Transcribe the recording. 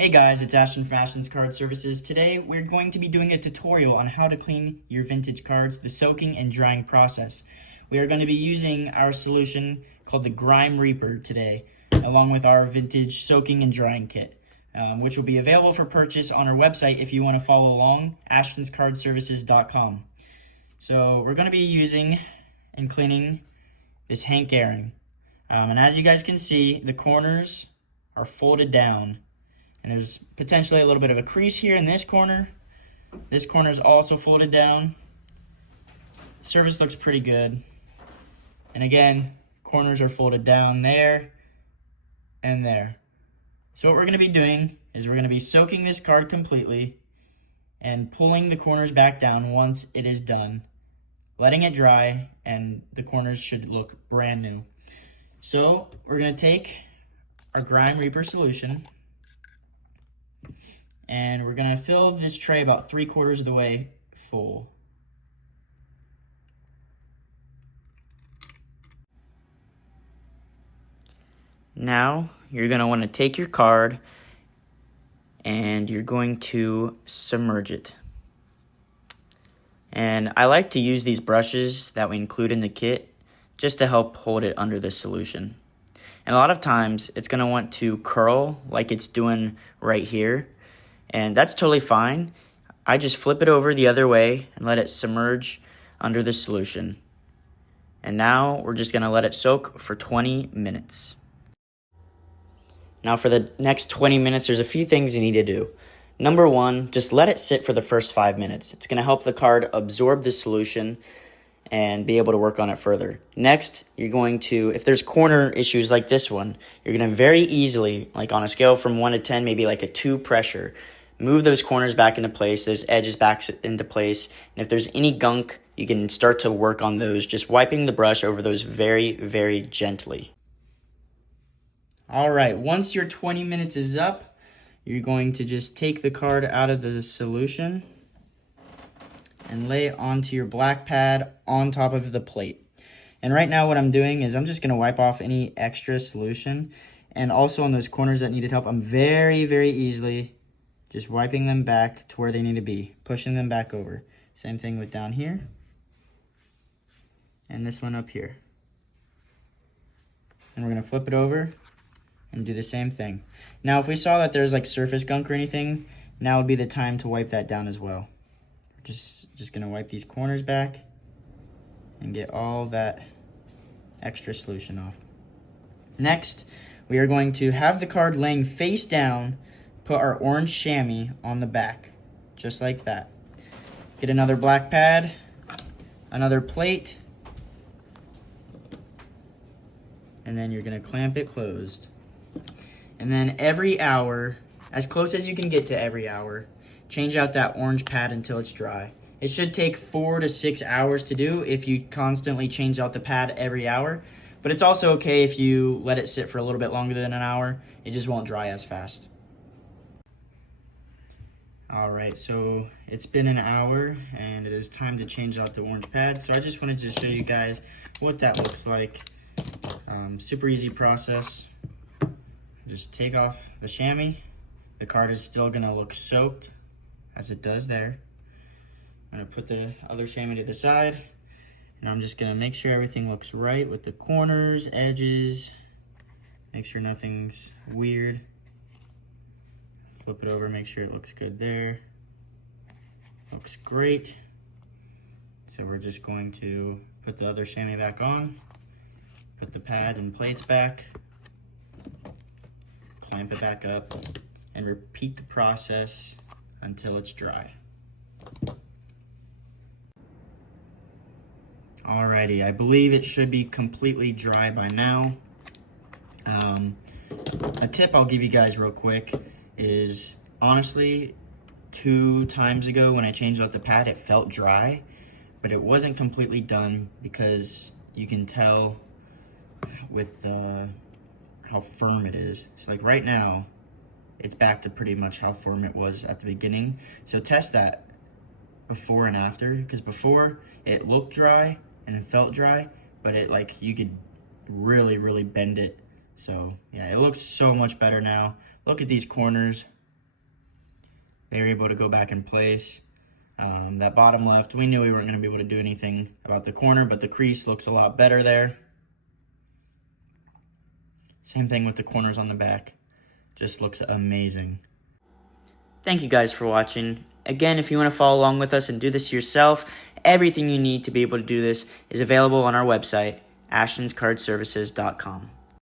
Hey guys, it's Ashton from Ashton's Card Services. Today we're going to be doing a tutorial on how to clean your vintage cards, the soaking and drying process. We are going to be using our solution called the Grime Reaper today, along with our vintage soaking and drying kit, which will be available for purchase on our website if you want to follow along, ashtonscardservices.com. So we're going to be using and cleaning this Hank Aaron. And as you guys can see, the corners are folded down. And there's potentially a little bit of a crease here in this corner. This corner is also folded down. Surface looks pretty good. And again, corners are folded down there and there. So what we're going to be doing is we're going to be soaking this card completely and pulling the corners back down once it is done, letting it dry, and the corners should look brand new. So we're going to take our Grime Reaper solution, and we're going to fill this tray about 3/4 of the way full. Now, you're going to want to take your card and you're going to submerge it. And I like to use these brushes that we include in the kit just to help hold it under the solution. And a lot of times, it's going to want to curl like it's doing right here. And that's totally fine. I just flip it over the other way and let it submerge under the solution. And now we're just going to let it soak for 20 minutes. Now for the next 20 minutes, there's a few things you need to do. Number one, just let it sit for the first 5 minutes. It's going to help the card absorb the solution and be able to work on it further. Next, you're going to, if there's corner issues like this one, you're going to very easily, like on a scale from 1 to 10, maybe like a 2 pressure, move those corners back into place, those edges back into place. And if there's any gunk, you can start to work on those, just wiping the brush over those very, very gently. All right, once your 20 minutes is up, you're going to just take the card out of the solution and lay it onto your black pad on top of the plate. And right now what I'm doing is I'm just going to wipe off any extra solution. And also on those corners that needed help, I'm very, very easily just wiping them back to where they need to be, pushing them back over. Same thing with down here. And this one up here. And we're going to flip it over and do the same thing. Now, if we saw that there's like surface gunk or anything, now would be the time to wipe that down as well. Just going to wipe these corners back and get all that extra solution off. Next, we are going to have the card laying face down, put our orange chamois on the back, just like that. Get another black pad, another plate, and then you're going to clamp it closed. And then every hour, as close as you can get to every hour, change out that orange pad until it's dry. It should take 4 to 6 hours to do if you constantly change out the pad every hour, but it's also okay if you let it sit for a little bit longer than an hour. It just won't dry as fast. All right, so it's been an hour and it is time to change out the orange pad. So I just wanted to show you guys what that looks like. Super easy process. Just take off the chamois. The card is still gonna look soaked as it does there. I'm gonna put the other chamois to the side, and I'm just gonna make sure everything looks right with the corners, edges, make sure nothing's weird. Flip it over, make sure it looks good there. Looks great. So we're just going to put the other chamois back on, put the pad and plates back, clamp it back up, and repeat the process until it's dry. Alrighty, I believe it should be completely dry by now. A tip I'll give you guys real quick is, honestly, 2 times ago when I changed out the pad, it felt dry, but it wasn't completely done because you can tell with how firm it is. So like right now, it's back to pretty much how firm it was at the beginning. So test that before and after, because before it looked dry and it felt dry, but it like you could really bend it. So yeah, it looks so much better now. Look at these corners. they were able to go back in place. That bottom left, we knew we weren't going to be able to do anything about the corner, but the crease looks a lot better there. Same thing with the corners on the back. Just looks amazing. Thank you guys for watching. Again, if you want to follow along with us and do this yourself, everything you need to be able to do this is available on our website, ashtonscardservices.com.